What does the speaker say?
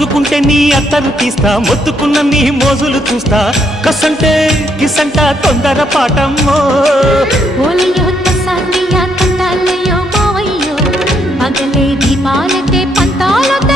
మొత్తుకుంటే నీ అత్తరు తీస్తా మొత్తుకున్న నీ మోజులు చూస్తా కసంటే కిసంట తొందర పాటమ్మో పగలే దీపాలకే పంతాలకు